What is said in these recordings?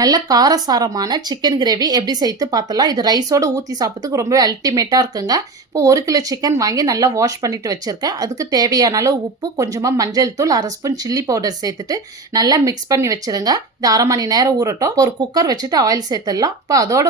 நல்ல காரசாரமான chicken gravy எப்படி செய்து பார்த்தலாம். இது ரைஸோட ஊற்றி சாப்பிட்றதுக்கு ரொம்பவே அல்டிமேட்டாக இருக்குங்க. இப்போ 1 கிலோ சிக்கன் வாங்கி நல்லா வாஷ் பண்ணிட்டு வச்சுருக்கேன். அதுக்கு தேவையான அளவு உப்பு, கொஞ்சமாக மஞ்சள் தூள், 1/2 ஸ்பூன் சில்லி பவுடர் சேர்த்துட்டு நல்லா மிக்ஸ் பண்ணி வச்சுருங்க. இது 1/2 மணி நேரம் ஊறட்டும். இப்போ ஒரு குக்கர் வச்சுட்டு ஆயில் சேர்த்துடலாம். இப்போ அதோட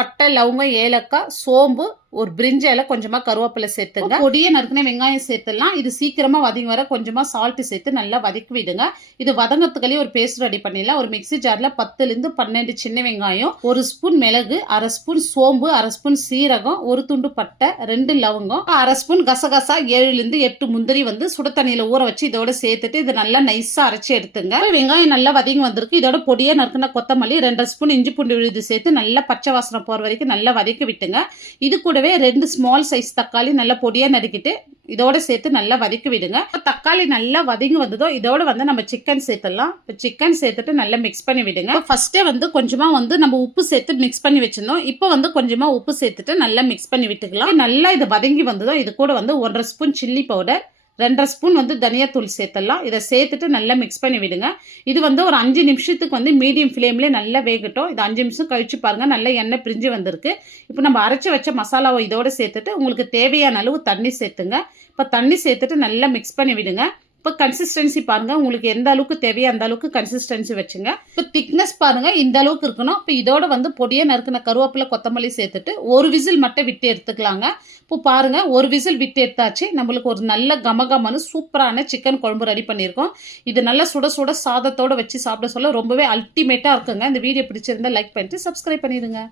பட்டை, லவங்கம், ஏலக்காய், சோம்பு, ஒரு பிரிஞ்சி இலை, கொஞ்சமா கருவேப்பிலை சேர்த்துங்க. பொடியை நறுக்கின வெங்காயம் சேர்த்துடலாம். இது சீக்கிரமா வதங்கி வர கொஞ்சமா சால்ட் சேர்த்து நல்லா வதக்கி விடுங்க. இது வதங்கத்துக்குள்ளே ஒரு பேஸ்ட் ரெடி பண்ணிடலாம். ஒரு மிக்ஸி ஜார்ல 10 லிருந்து 12 சின்ன வெங்காயம், 1 ஸ்பூன் மிளகு, 1/2 ஸ்பூன் சோம்பு, 1/2 ஸ்பூன் சீரகம், 1 துண்டு பட்டை, 2 லவங்கம், 1/2 ஸ்பூன் கசகசா, 7 லிருந்து 8 முந்திரி சுட தண்ணியில ஊற வச்சு இதோட சேர்த்துட்டு இது நல்லா நைஸா அரைச்சி எடுத்துங்க. வெங்காயம் நல்லா வதங்கி வந்திருக்கு. இதோட பொடியை நறுக்கின கொத்தமல்லி, 2 ஸ்பூன் இஞ்சி பூண்டு விழுது சேர்த்து நல்லா பச்சை வாசனை போற வரைக்கும் நல்லா வதக்கி விட்டுங்க. இது கூடவே 2 ஸ்மால் சைஸ் தக்காளி நல்லா பொடியா நறுக்கிட்டு இதோட சேர்த்து நல்லா வதக்கி விடுங்க. தக்காளி நல்லா வதங்கி வந்ததோ இதோட நம்ம சிக்கன் சேர்த்துடலாம். சிக்கன் சேர்த்துட்டு நல்லா மிக்ஸ் பண்ணி விடுங்க. ஃபர்ஸ்டே கொஞ்சமா நம்ம உப்பு சேர்த்து மிக்ஸ் பண்ணி வச்சிருந்தோம். இப்போ கொஞ்சமா உப்பு சேர்த்துட்டு நல்லா மிக்ஸ் பண்ணி விட்டுக்கலாம். நல்லா இது வதங்கி வந்ததோ இது கூட 1/2 ஸ்பூன் சில்லி பவுடர், 2/2 ஸ்பூன் தனியாத்தூள் சேர்த்துடலாம். இதை சேர்த்துட்டு நல்லா மிக்ஸ் பண்ணி விடுங்க. இது ஒரு 5 நிமிஷத்துக்கு மீடியம் ஃப்ளேம்லேயே நல்லா வேகட்டும். இது 5 நிமிஷம் கழிச்சு பாருங்க, நல்லா எண்ணெய் பிரிஞ்சு வந்திருக்கு. இப்போ நம்ம அரைச்சி வச்ச மசாலாவை இதோட சேர்த்துட்டு உங்களுக்கு தேவையான அளவு தண்ணி சேர்த்துங்க. இப்போ தண்ணி சேர்த்துட்டு நல்லா மிக்ஸ் பண்ணி விடுங்க. இப்போ கன்சிஸ்டன்சி பாருங்க, உங்களுக்கு எந்த அளவுக்கு தேவையோ அந்த அளவுக்கு கன்சிஸ்டன்சி வச்சுங்க. இப்போ திக்னஸ் பாருங்க, இந்த அளவுக்கு இருக்கணும். இப்போ இதோட பொடியை நறுக்கின கருவேப்பிலை, கொத்தமல்லி சேர்த்துட்டு ஒரு விசில் மட்டும் விட்டு எடுத்துக்கலாங்க. இப்போ பாருங்க, ஒரு விசில் விட்டு எடுத்தாச்சு. நம்மளுக்கு ஒரு நல்ல கமகமான சூப்பரான சிக்கன் குழம்பு ரெடி பண்ணியிருக்கோம். இது நல்லா சுட சுட சாதத்தோட வச்சு சாப்பிட சொல்ல ரொம்பவே அல்டிமேட்டா இருக்குங்க. இந்த வீடியோ பிடிச்சிருந்தா லைக் பண்ணிட்டு சப்ஸ்கிரைப் பண்ணிடுங்க.